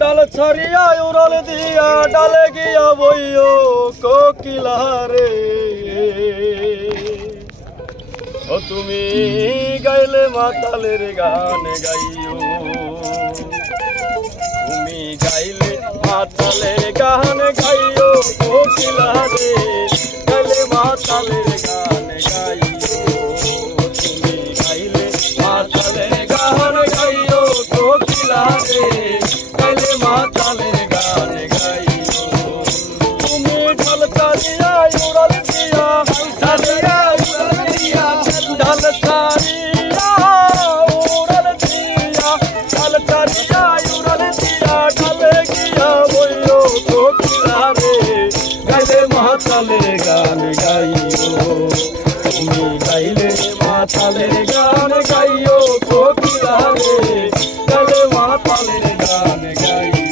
ডাল ছাড়িয়া উড়াল দিয়া ডালে গিয়া বইও কোকিলা রে ও তুমি গাইলে মাতালের গান গাইও তুমি গাইলে মাতালের গান গাইও কোকিলা রে গাইলে মাতালের গান গাইও তুমি গাইলে মাতালের গান গাইও কোকিলা রে গাইলে মাতালের গান গাইও তুমি ঢাল ছাড়িয়া উড়াল দিয়া ছাড়িয়া উড়াল দিয়া ঢাল ছাড়িয়া উড়াল দিয়া ঢাল ছাড়িয়া উড়াল দিয়া ঢালে গিয়া বইও কোকিলা রে গাইলে মাতালের গান গাইও তুমি গাইলে মাতালের গান গাইও কোকিলা রে গাইলে মাতালের গান গাইও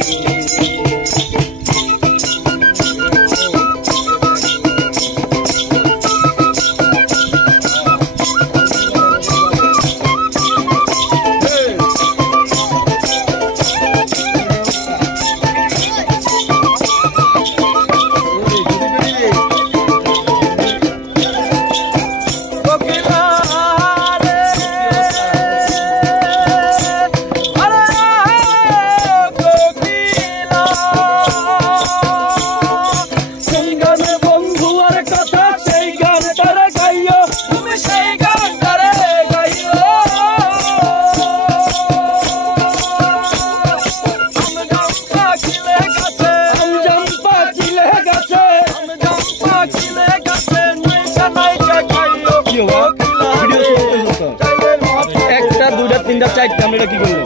একটা দুইটা তিনটা চারটা আমরা কি করবো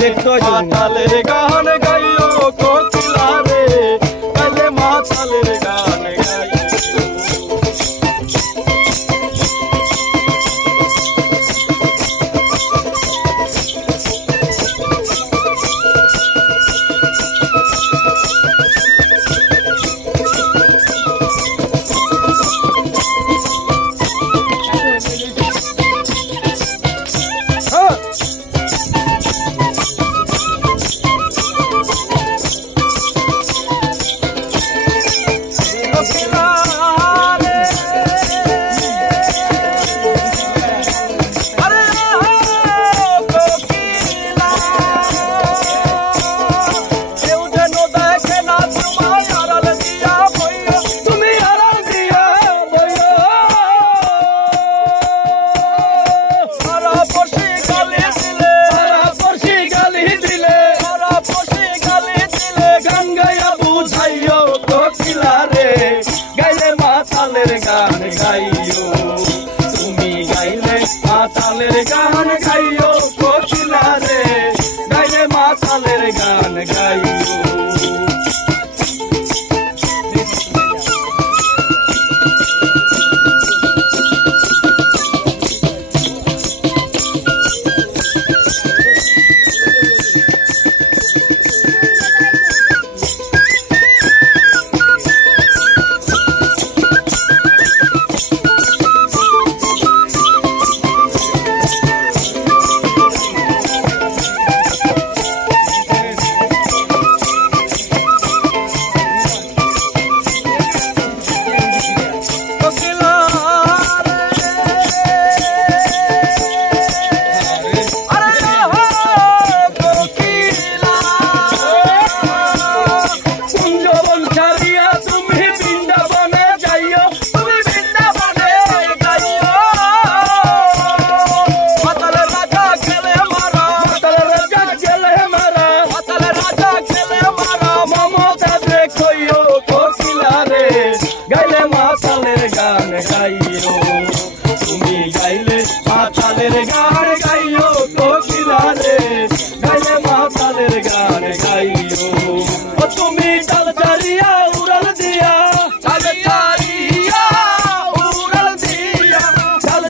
দেখতে হয়